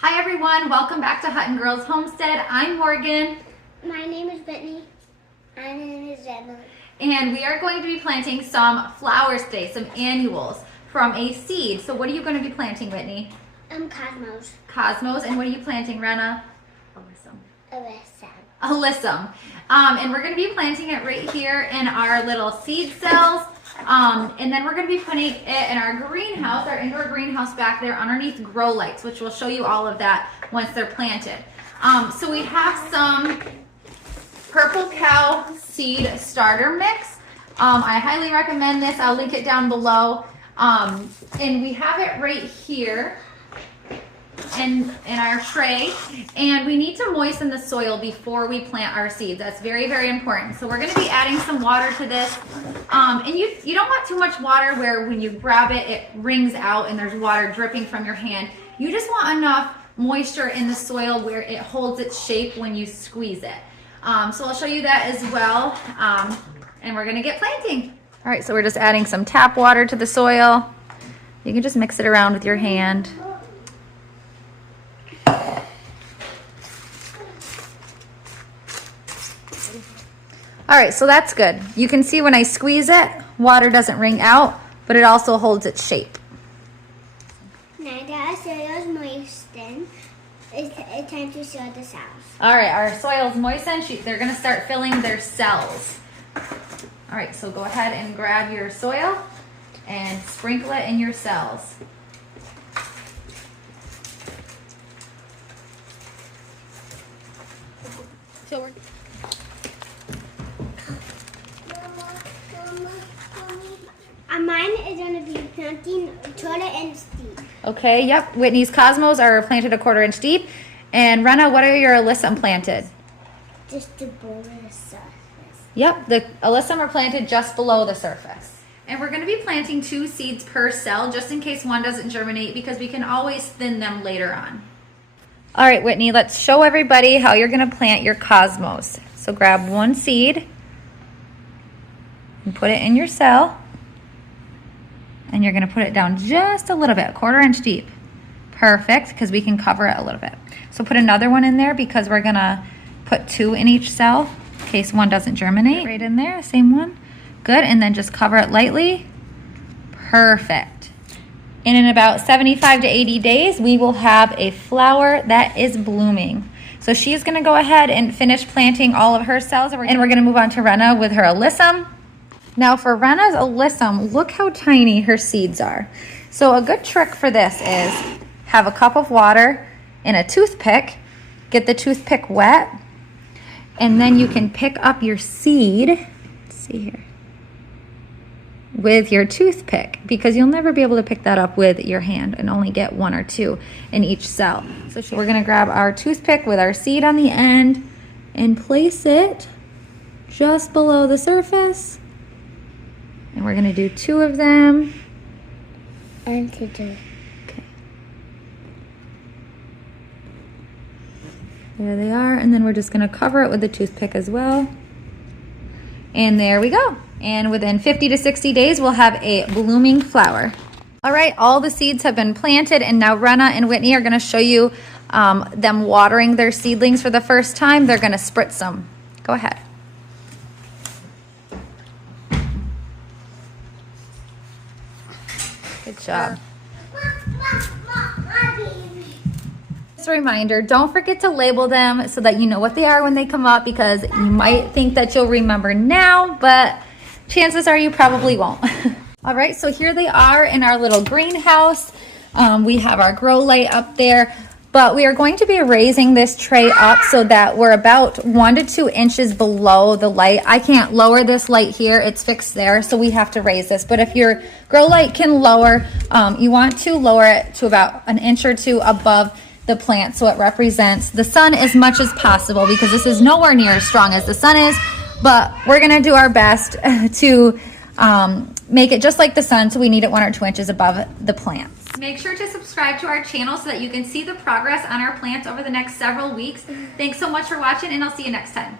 Hi everyone, welcome back to Hutton Girls Homestead. I'm Morgan. My name is Whitney. My name is Wrenna. And we are going to be planting some flowers today, some annuals from a seed. So what are you going to be planting, Whitney? Cosmos. Cosmos. And what are you planting, Wrenna? Alyssum. Alyssum. And we're going to be planting it right here in our little seed cells. And then we're going to be putting it in our greenhouse, our indoor greenhouse back there underneath grow lights, which will show you all of that once they're planted. So we have some Purple Cow seed starter mix. I highly recommend this. I'll link it down below. And we have it right here in our tray, and we need to moisten the soil before we plant our seeds. That's very, very important. So we're going to be adding some water to this, and you don't want too much water where when you grab it, it wrings out and there's water dripping from your hand. You just want enough moisture in the soil where it holds its shape when you squeeze it. So I'll show you that as well, and we're going to get planting. All right, so we're just adding some tap water to the soil. You can just mix it around with your hand. All right, so that's good. You can see when I squeeze it, water doesn't wring out, but it also holds its shape. Now that our soil is moistened, it's time to sow the cells. All right, our soil's moistened. They're gonna start filling their cells. All right, so go ahead and grab your soil and sprinkle it in your cells. Mine is going to be planting quarter inch deep. Okay, yep. Whitney's Cosmos are planted a 1/4 inch deep. And Wrenna, what are your Alyssum planted? Just below the surface. Yep, the Alyssum are planted just below the surface. And we're going to be planting 2 seeds per cell just in case one doesn't germinate, because we can always thin them later on. All right, Whitney, let's show everybody how you're going to plant your Cosmos. So grab 1 seed and put it in your cell. And you're going to put it down just a little bit, 1/4 inch deep. Perfect, because we can cover it a little bit. So put another one in there because we're going to put 2 in each cell in case one doesn't germinate. Right in there, same one. Good, and then just cover it lightly. Perfect. And in about 75 to 80 days, we will have a flower that is blooming. So she's going to go ahead and finish planting all of her cells, and we're going to move on to Wrenna with her Alyssum. Now for Wrenna's Alyssum, look how tiny her seeds are. So a good trick for this is have a cup of water and a toothpick. Get the toothpick wet, and then you can pick up your seed. Let's see here. With your toothpick, because you'll never be able to pick that up with your hand and only get 1 or 2 in each cell. So we're going to grab our toothpick with our seed on the end and place it just below the surface. And we're going to do 2 of them. And to do. Okay. There they are. And then we're just going to cover it with the toothpick as well. And there we go. And within 50 to 60 days, we'll have a blooming flower. All right, all the seeds have been planted, and now Wrenna and Whitney are going to show you them watering their seedlings for the first time. They're going to spritz them. Go ahead. Good job. Just a reminder, don't forget to label them so that you know what they are when they come up, because you might think that you'll remember now, but chances are you probably won't. All right, so here they are in our little greenhouse. We have our grow light up there, but we are going to be raising this tray up so that we're about 1 to 2 inches below the light. I can't lower this light here, it's fixed there, so we have to raise this. But if your grow light can lower, you want to lower it to about 1 inch or 2 above the plant so it represents the sun as much as possible, because this is nowhere near as strong as the sun is, but we're going to do our best to make it just like the sun, so we need it 1 or 2 inches above the plants. Make sure to subscribe to our channel so that you can see the progress on our plants over the next several weeks. Thanks so much for watching, and I'll see you next time.